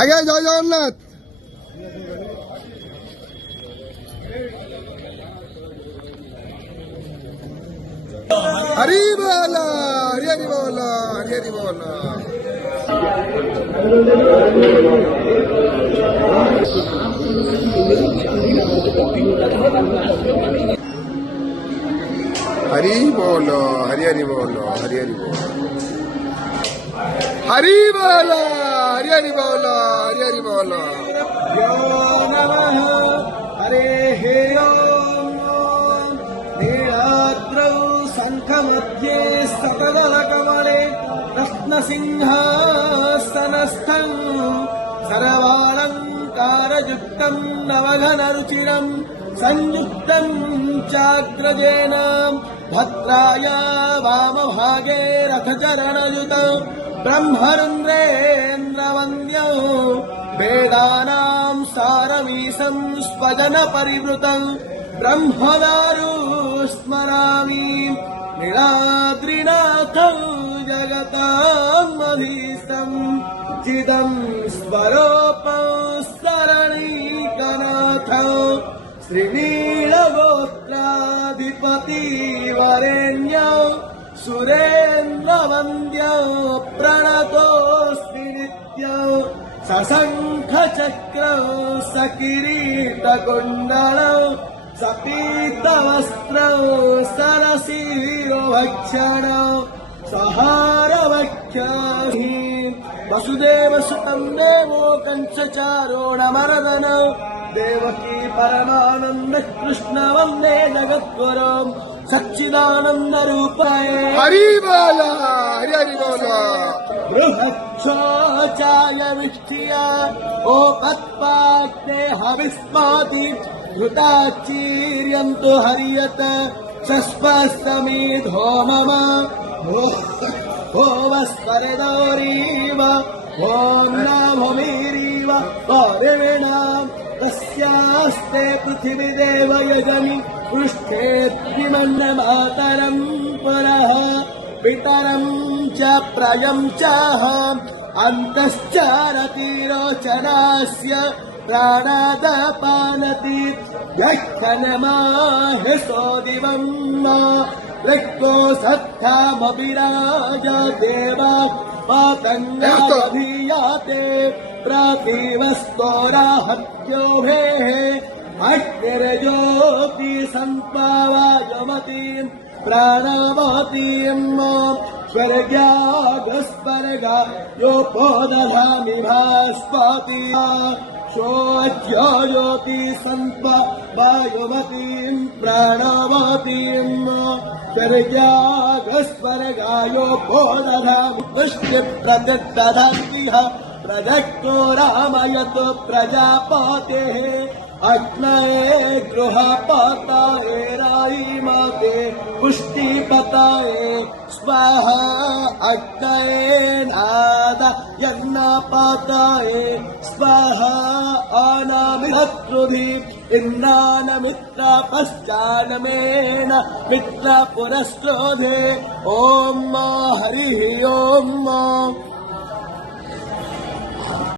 আগে জয় জগন্নাথ। हरी बोला हरी हरी बोला हरी हरी बोला। हरी बोलो हरी हरी बोलो हरी हरी बोलो हरी बोलो हरी हरी बोलो हरी हरी बोलो। हरे हे नीलाद्रौ शङ्खमध्ये सकदलकमले रत्नसिंहासनस्थं सर्वालङ्कारयुक्तं नवघनरुचिरं संयुक्तं चाग्रजेन भद्राय वामभागे रथचरणयुतं ब्रह्मरुन्द्रेन्द्रवन्द्यौ वेदानां सारमीशं स्वजनपरिवृतं ब्रह्मदारु स्मरामि नीलाद्रिनाथं जगतामधीशं चिदं स्वरूपं सरणीकनाथं श्रीनीलगोत्राधिपति वरेण्य सुरेन्द्रवन्द्य प्रणतोऽस्मि नित्यं सशङ्खचक्र सकिरीटकुण्डल सपीतवस्त्र सरसीरोभक्षण सहारवक्षहि वसुदेवसुतं देवो कंसचारोणमर्दन देवकी परमानंद कृष्ण वंदे जगद्गुरु सच्चिदानंद रूपाय हरि बोला हरि हरि बोला। बृहच्छोचाय विष्ठिया ओपत्पाग्ने हविस्माति घृताचीर्यन्तु हरियत शस्पस्तमीधो मम भोवस्परदौरीव ॐ नभोमीरीव परेणां तस्यास्ते पृथिवीदेव यजनि पृष्ठे त्रिमन्नमातरं पुरः पितरं च प्रयं च अन्तश्चारति रोचनास्य प्राणादपानति यक्षनमाहिसो दिवं ऋक्को सत्तामभिराज देवा पातङ्गाभियाते प्रातिवस्तोराहत्योभेः अग्निर्ज्योति सम्पावायमतीं प्राणावतीं स्वर्गागस्वर्गा योपोदधामि भास्पति शोज्योति सम्पावायमतीं प्राणावतीं स्वर्गागस्वर्गा योपोदधामि पुष्टिप्रतिदधान्तिः प्रदक्तो रामयतो प्रजापतेः अग्नये गृहपताये राईमाते पुष्टिपताये स्वाहा अग्नये नाद यन्नापताये स्वाहा आनामिहत्रुधि इन्नानमित्र पश्चानमेन मित्र पुरस्रोधे ॐ